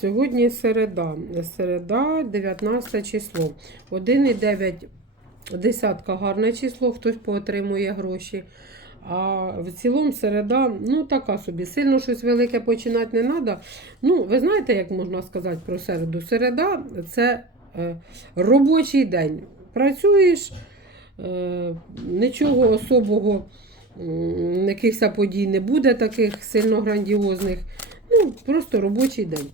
Сьогодні середа. Середа, 19 число. 1,9 десятка гарне число, хтось поотримує гроші. А в цілому середа, ну така собі, сильно щось велике починати не треба. Ну, ви знаєте, як можна сказати про середу? Середа це е, робочий день. Працюєш, е, нічого особого, якихось подій не буде таких сильно грандіозних. Ну, просто робочий день.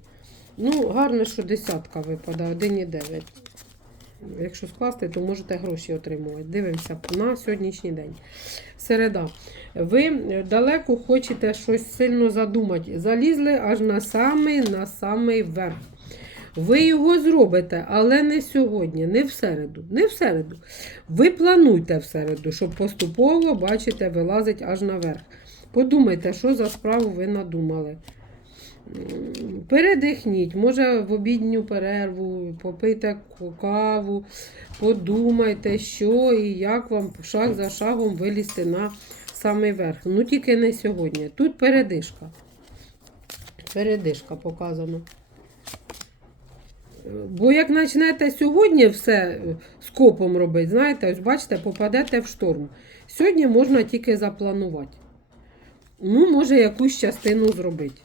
Ну, гарно, що десятка випадає, 1,9. Якщо скласти, то можете гроші отримувати. Дивимося на сьогоднішній день. Середа. Ви далеко хочете щось сильно задумати. Залізли аж на самий, на самий верх. Ви його зробите, але не сьогодні, не в середу. Не в середу. Ви плануйте в середу, щоб поступово, бачите, вилазить аж наверх. Подумайте, що за справу ви надумали. Передихніть, може в обідню перерву, попийте каву, подумайте, що і як вам шаг за шагом вилізти на самий верх. Ну тільки не сьогодні. Тут передишка. Передишка показано. Бо як почнете сьогодні все скопом робити, знаєте, ось бачите, попадете в шторм. Сьогодні можна тільки запланувати. Ну, може, якусь частину зробити.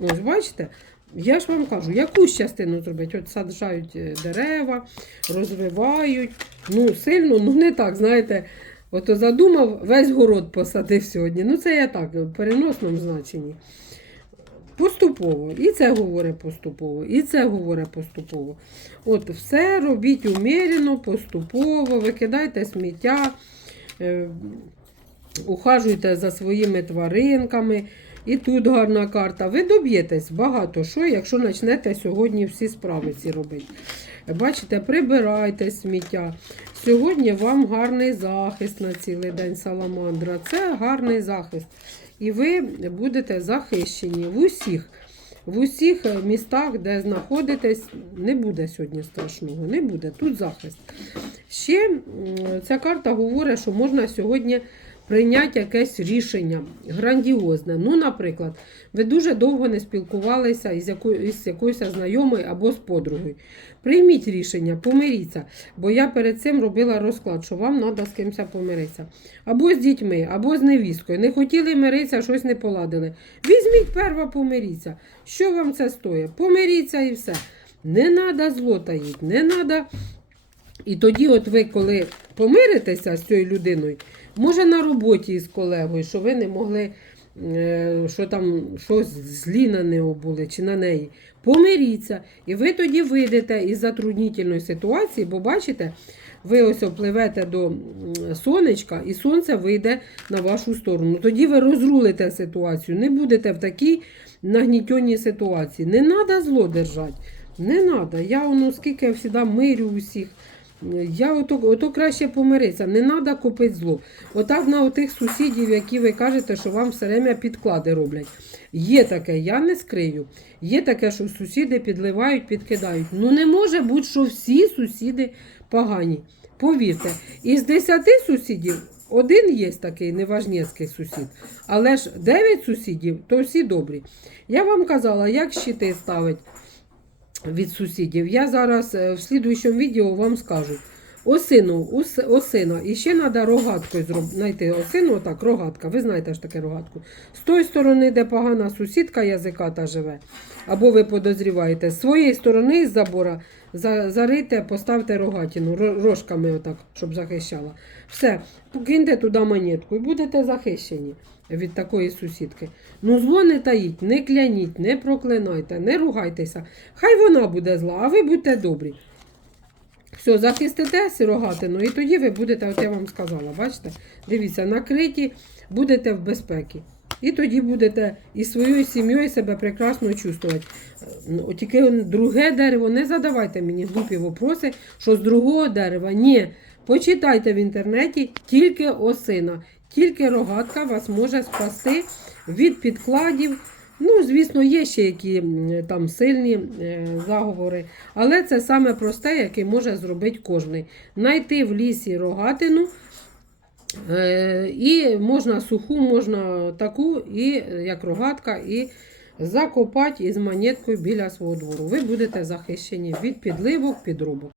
Ось бачите, я ж вам кажу, якусь частину зробити. От саджають е, дерева, розвивають. Ну, сильно, ну не так, знаєте. Ото задумав, весь город посадив сьогодні. Ну, це я так, в переносному значенні. Поступово. І це говорить поступово, і це говорить поступово. От все робіть умірено, поступово, викидайте сміття, е, ухажуйте за своїми тваринками. І тут гарна карта. Ви доб'єтесь багато що, якщо почнете сьогодні всі справи ці робити. Бачите, прибирайте сміття. Сьогодні вам гарний захист на цілий день саламандра. Це гарний захист. І ви будете захищені в усіх. В усіх містах, де знаходитесь, не буде сьогодні страшного, не буде. Тут захист. Ще ця карта говорить, що можна сьогодні прийняти якесь рішення грандіозне. Ну, наприклад, ви дуже довго не спілкувалися із, якою, із якоюсь знайомою або з подругою. Прийміть рішення, помиріться. Бо я перед цим робила розклад, що вам треба з кимось помиритися. Або з дітьми, або з невісткою. Не хотіли миритися, щось не поладили. Візьміть перва, помиріться. Що вам це стоїть? Помиріться і все. Не треба зло таїть, не треба. І тоді, от ви, коли помиритеся з цією людиною, може на роботі з колегою, що ви не могли, е, що там щось злі на нього були чи на неї. Помиріться. І ви тоді вийдете із затруднительної ситуації, бо бачите, ви ось опливете до сонечка, і сонце вийде на вашу сторону. Тоді ви розрулите ситуацію, не будете в такій нагнітеній ситуації. Не треба зло держати. Не треба. Я воно скільки завжди мирю усіх. Я ото, ото краще помиритися, не треба купити зло. Отак на отих сусідів, які ви кажете, що вам все время підклади роблять. Є таке, я не скрию. Є таке, що сусіди підливають, підкидають. Ну не може бути, що всі сусіди погані. Повірте, із 10 сусідів один є такий неважнєцький сусід, але ж 9 сусідів, то всі добрі. Я вам казала, як щити ставить від сусідів. Я зараз е, в слідуючому відео вам скажу. Осину, ос, осина. І ще треба рогаткою знайти осину, отак, рогатка. Ви знаєте ж таке рогатку. З тої сторони, де погана сусідка язиката живе, або ви подозріваєте, з своєї сторони з забора за- зарийте, поставте рогатину рожками, отак, щоб захищала. Все, покиньте туди монетку і будете захищені від такої сусідки. Ну, зло не таїть, не кляніть, не проклинайте, не ругайтеся. Хай вона буде зла, а ви будьте добрі. Все, захистите сирогатину, і тоді ви будете, от я вам сказала, бачите? Дивіться, накриті, будете в безпеці. І тоді будете і своєю сім'єю себе прекрасно чувствувати. Ну, Тільки друге дерево, не задавайте мені глупі вопроси, що з другого дерева. Ні. Почитайте в інтернеті тільки осина. Тільки рогатка вас може спасти від підкладів. Ну, звісно, є ще які там сильні е, заговори, але це саме просте, яке може зробити кожен. Найти в лісі рогатину. Е, і можна суху, можна таку, і як рогатка, і закопати із монеткою біля свого двору. Ви будете захищені від підливок, підробок.